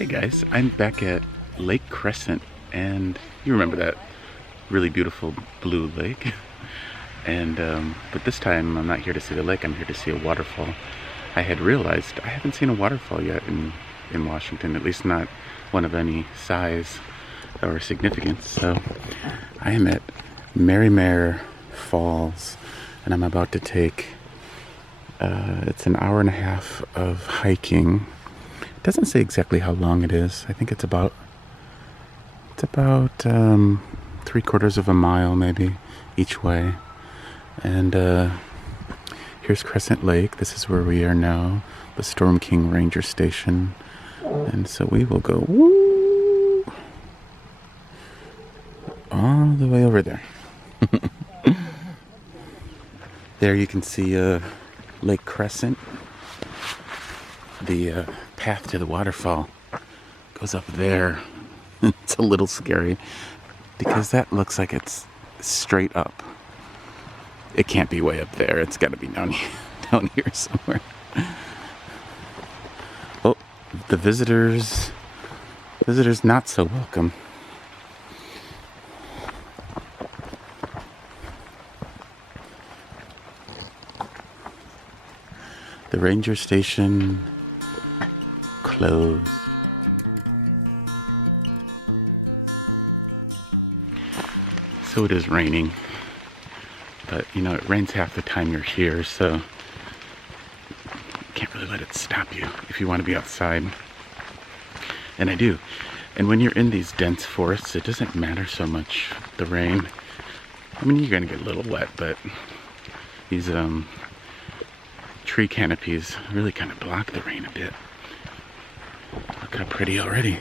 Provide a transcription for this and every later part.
Hey guys, I'm back at Lake Crescent, and you remember that really beautiful blue lake. And but this time I'm not here to see the lake, I'm here to see a waterfall. I had realized I haven't seen a waterfall yet in Washington, at least not one of any size or significance. So I am at Marymere Falls, and I'm about to take it's an hour and a half of hiking. It doesn't say exactly how long it is. I think it's about 3/4 of a mile maybe each way. And here's Crescent Lake. This is where we are now, the Storm King Ranger Station. And so we will go woo, all the way over there. There you can see Lake Crescent. The path to the waterfall goes up there. It's a little scary because that looks like it's straight up. It can't be way up there. It's got to be down here somewhere. Oh, the visitors not so welcome. The ranger station closed. So it is raining, but you know, it rains half the time you're here, so you can't really let it stop you if you want to be outside. And I do. And when you're in these dense forests, it doesn't matter so much the rain. I mean, you're gonna get a little wet, but these tree canopies really kind of block the rain a bit. Look how pretty already.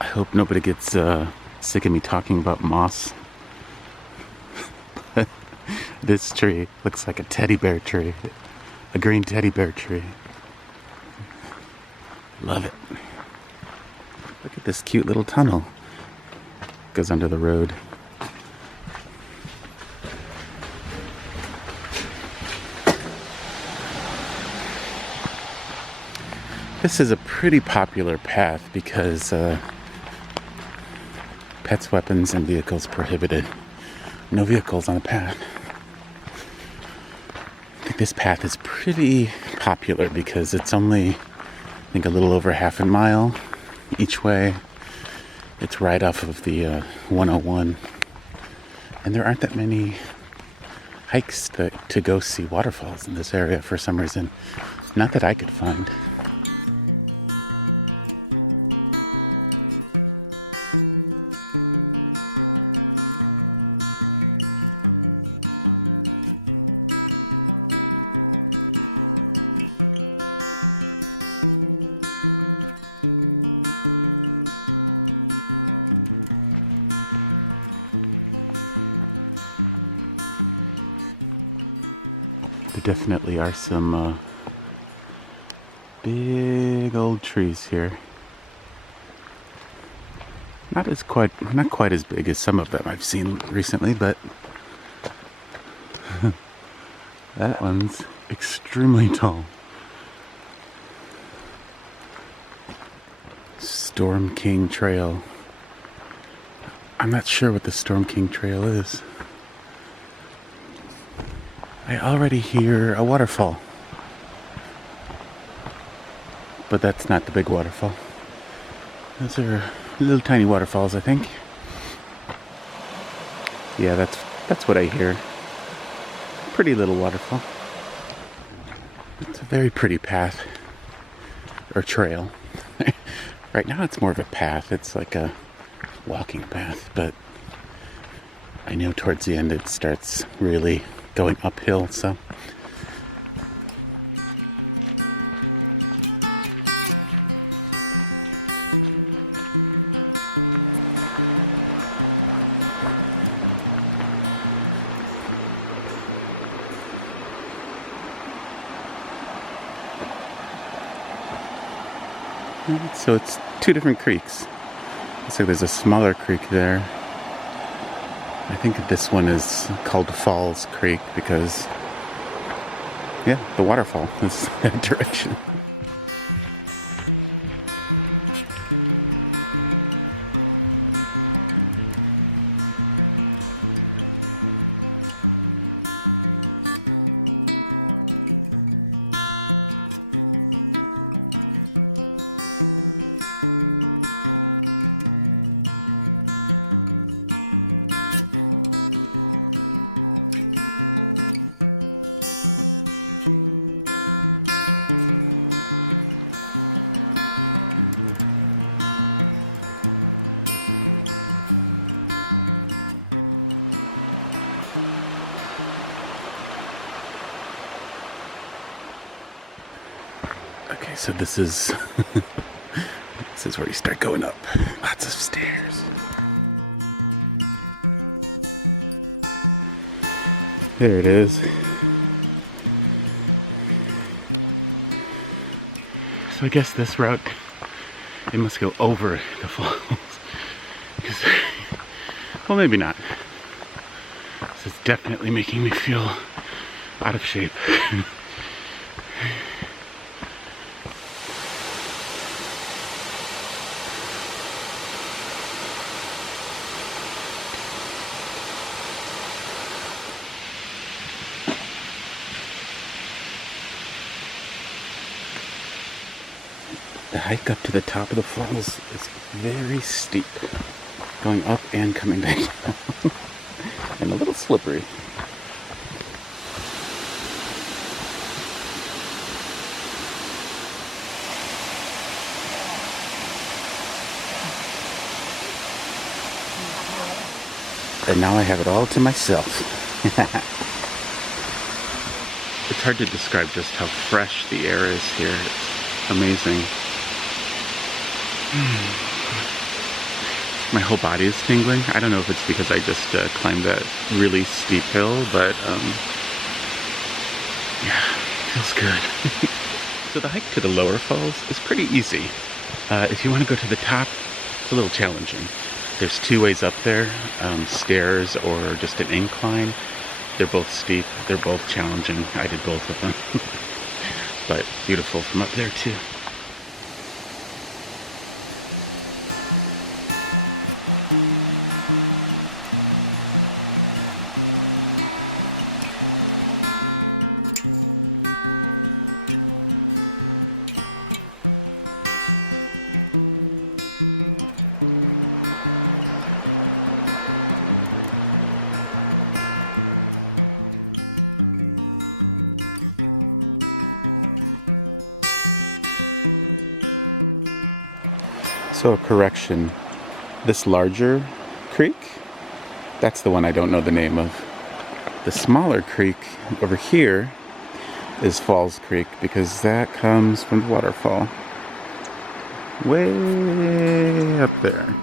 I hope nobody gets sick of me talking about moss. This tree looks like a teddy bear tree. A green teddy bear tree. Love it. Look at this cute little tunnel. Goes under the road. This is a pretty popular path because pets, weapons, and vehicles prohibited. No vehicles on the path. I think this path is pretty popular because it's only, I think, a little over half a mile each way. It's right off of the 101. And there aren't that many hikes to go see waterfalls in this area for some reason. Not that I could find. There definitely are some big old trees here. Not quite as big as some of them I've seen recently, but that one's extremely tall. Storm King Trail. I'm not sure what the Storm King Trail is. I already hear a waterfall. But that's not the big waterfall. Those are little tiny waterfalls, I think. Yeah, that's what I hear. Pretty little waterfall. It's a very pretty path. Or trail. Right now it's more of a path. It's like a walking path, but I know towards the end it starts really going uphill, so it's two different creeks. Looks like there's a smaller creek there. I think this one is called Falls Creek because, yeah, the waterfall is that direction. Okay, so this is this is where you start going up. Lots of stairs. There it is. So I guess this route, it must go over the falls. Well, maybe not. This is definitely making me feel out of shape. The hike up to the top of the falls is very steep, going up and coming back down, and a little slippery. And now I have it all to myself. It's hard to describe just how fresh the air is here. It's amazing. My whole body is tingling. I don't know if it's because I just climbed that really steep hill, but yeah, feels good. So the hike to the lower falls is pretty easy. If you want to go to the top, it's a little challenging. There's two ways up there, stairs or just an incline. They're both steep, they're both challenging. I did both of them. But beautiful from up there too. So a correction, this larger creek, that's the one I don't know the name of. The smaller creek over here is Falls Creek because that comes from the waterfall. Way up there.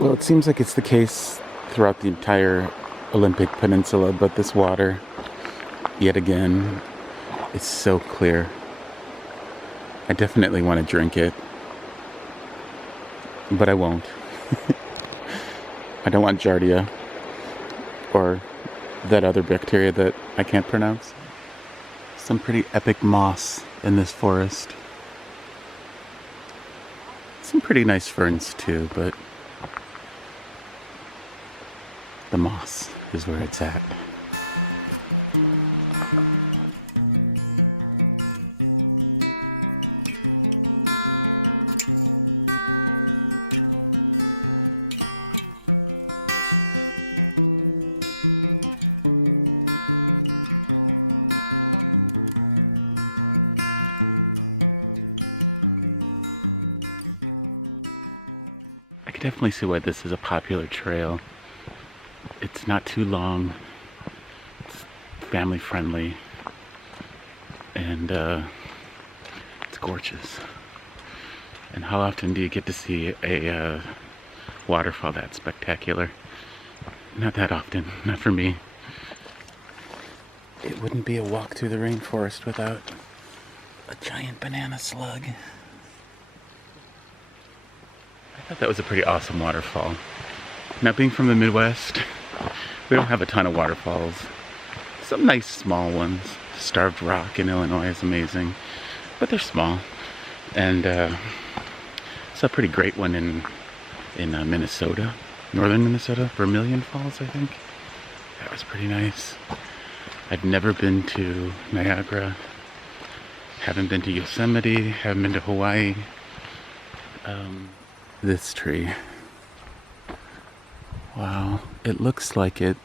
Well, it seems like it's the case throughout the entire Olympic Peninsula, but this water, yet again, it's so clear. I definitely want to drink it, but I won't. I don't want Giardia or that other bacteria that I can't pronounce. Some pretty epic moss in this forest. Some pretty nice ferns too, but the moss is where it's at. I can definitely see why this is a popular trail. It's not too long, it's family friendly, and it's gorgeous. And how often do you get to see a waterfall that spectacular? Not that often, not for me. It wouldn't be a walk through the rainforest without a giant banana slug. I thought that was a pretty awesome waterfall. Now, being from the Midwest, we don't have a ton of waterfalls. Some nice small ones. Starved Rock in Illinois is amazing, but they're small. And it's a pretty great one in Minnesota, northern Minnesota, Vermilion Falls, I think. That was pretty nice. I've never been to Niagara, haven't been to Yosemite, haven't been to Hawaii. This tree, wow, it looks like it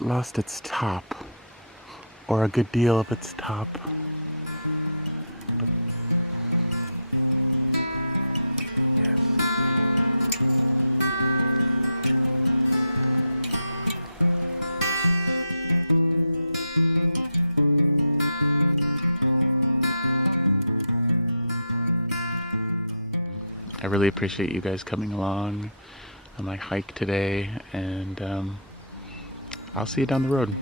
lost its top, or a good deal of its top. Yes. I really appreciate you guys coming along on my hike today, and I'll see you down the road.